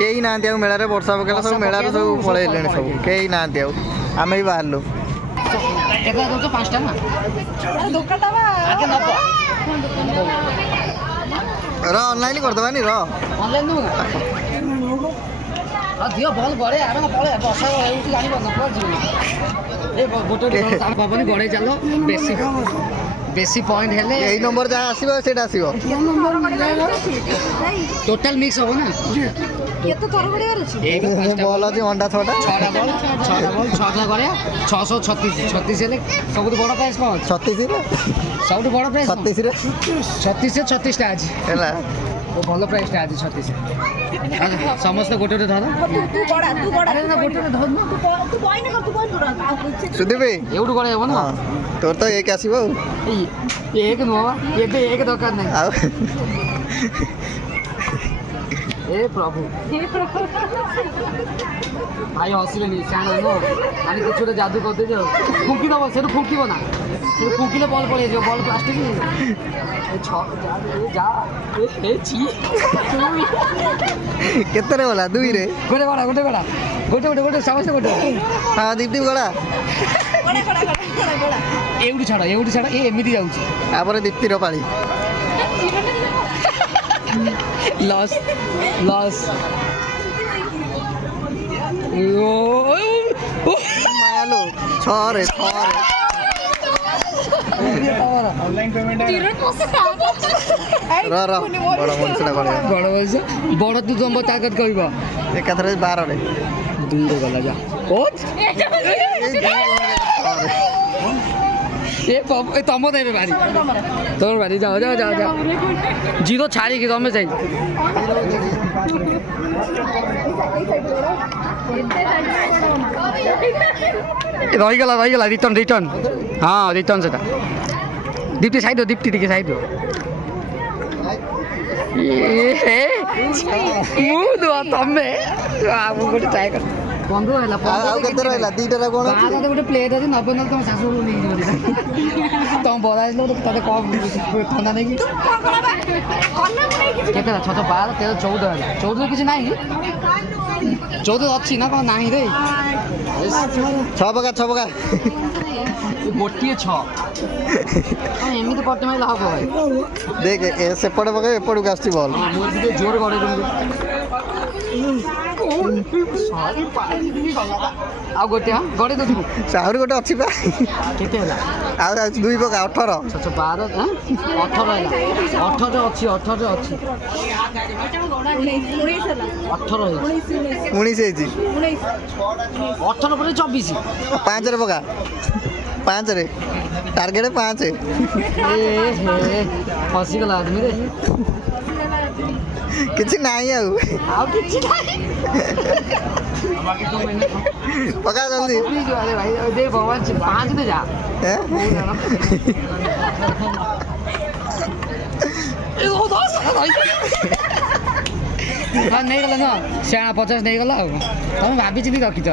କେହି ନାହାନ୍ତି ଆଉ ମେଳାରେ ବର୍ଷା ପକେଇଲା ସବୁ ମେଳାରେ ସବୁ ପଳେଇଲେଣି ସବୁ କେହି ନାହାନ୍ତି ଆଉ ଆମେ ବି ବାହାରିଲୁ। କେତେ ଦଉଛ 5ଟା ନା ଦୋକାନଟା ଆଗେ ନବ ଅନଲାଇନ୍ କରିଦେବାନି ଅନଲାଇନ୍ ଦେବୁ ନା ଦିଅ ଭଲ ଗଡ଼େ ଆର ପଳେଇ ବର୍ଷା ହେଉଛି ଜାଣିବ ନା ଯିବ ଏ ଗୋଟେ ପବନି ଗଡ଼େଇ ଚାଲ ବେଶୀ ପଏଣ୍ଟ ହେଲେ ଏଇ ନମ୍ବର ଯାହା ଆସିବ ସେଇଟା ଆସିବ ଟୋଟାଲ ମିକ୍ସ ହବ ନା କେତେ ଥର ଗଡ଼ିବାର ଅଛି ବଲ୍ ଅଛି ଅଣ୍ଡା 6ଟା 6ଟା ଗଡ଼ିଆ 636 ହେଲେ ସବୁଠୁ ବଡ଼ ପ୍ରାଇସ୍ କ'ଣ ଅଛି 36ରେ ସବୁଠୁ ବଡ଼ ପ୍ରାଇସ୍ 36ରେ 36ଟା ଅଛି ହେଲା ଭଲ ପ୍ରାଇସ୍ଟା ଅଛି 36 ସମସ୍ତେ ଗୋଟେ ଧର ସୁଦୀପ ଏଇଠୁ ଗଡ଼େଇ ହେବ ନା ତୋର ତ ଏକ ଆସିବ ଆଉ ଏକ ନୁହଁ ଏବେ ଏକ ଦରକାର ନାହିଁ ଆଉ ଏ ପ୍ରଭୁ ଭାଇ ହସିଲେନି ସ୍ୟାଣ ନୁହଁ ମାନେ କିଛି ଗୋଟେ ଯାଦୁ କରିଦେଇଛି ଆଉ ଫୁଙ୍କି ଦେବ ସେଠୁ ଫୁଙ୍କିବ ନା ସେଠୁ ଫୁଙ୍କିଲେ ବଲ୍ ପଳେଇଯିବ ବଲ୍ ପ୍ଲାଷ୍ଟିକ କେତେରେ ଗଲା 2ରେ ଗୋଟେ ସମସ୍ତେ ଗୋଟେ ହଁ ଦୀପ୍ତି ଗଲା ଏଇଠୁ ଛାଡ଼ ଏ ଏମିତି ଯାଉଛି ତାପରେ ଦୀପ୍ତିର ପାଳି ଲସ୍ ମାୟାଲୋ 6ରେ ବଡ଼ ତୁ ତମ ତାକତ କହିବ ଏକାଥରେ 12ରେ 2ରେ ଗଲା ଯା ତମ ଦେବେ ଭାରି ତମର ଭାରି ଯାଅ ଜିରୋ ଛାଡ଼ିକି ତମେ ଯାଇ ରହିଗଲା ରିଟର୍ନ ହଁ ରିଟର୍ନ ସେଟା ଦୀପ୍ତି ସାଇଡ଼ ଦୀପ୍ତି ଟିକେ ସାଇଡ଼ ତମେ ଗୋଟେ ଟ୍ରାଏ କର ବନ୍ଧୁ ହେଲା ଆଉ କେତେ ରହିଲା 2ଟା କ'ଣ ଗୋଟେ ପ୍ଲେଟ୍ ଅଛି ନବ ନହେଲେ ତମ ଶାଶୁ ନେଇଯିବ ତମ ବରା ଆସିଲେ ଗୋଟେ ତାতে କମ୍ ଥଣ୍ଡା ନେଇକି କେତେ 6 12 13 14 ହେଲା 14 କିଛି ନାହିଁ 14 ଅଛି ନା କ'ଣ ନାହିଁ ରେ 6 ପକା ଗୋଟିଏ 6 ଏମିତି କଟି ମାରିଲେ ହବ ଭାଇ ଦେଖ ସେପଟେ ପକେଇ ଏପଟକୁ ଆସୁଛି ବଲ୍ ମୁଁ ଟିକେ ଜୋର ଗଡ଼େଇ ଆଉ ଗୋଟେ ଗଡ଼େଇ ଦେଉଥିବୁ ଆହୁରି ଗୋଟେ ଅଛି ବା କେତେ ହେଲା ଆଉ 2 ପକା 18 12 18 ହେଲା 18 ଅଛି 18 ହେଇଛି 19 ହେଇଛି 18 ପରେ 24 5ରେ ପକା 5ରେ ଟାର୍ଗେଟ 5 ଫସିଗଲା ଆଦମିରେ କିଛି ନାହିଁ ଆଉ କିଛି ନାହିଁ ପକା ଜଲ୍ଦି ଭାଇ ଭଗବାନ 5 ଦେ ଯା ନେଇଗଲା ନା 50 ନେଇଗଲା ଆଉ ତମେ ଭାବିଚିନ୍ତି ରଖିଛ।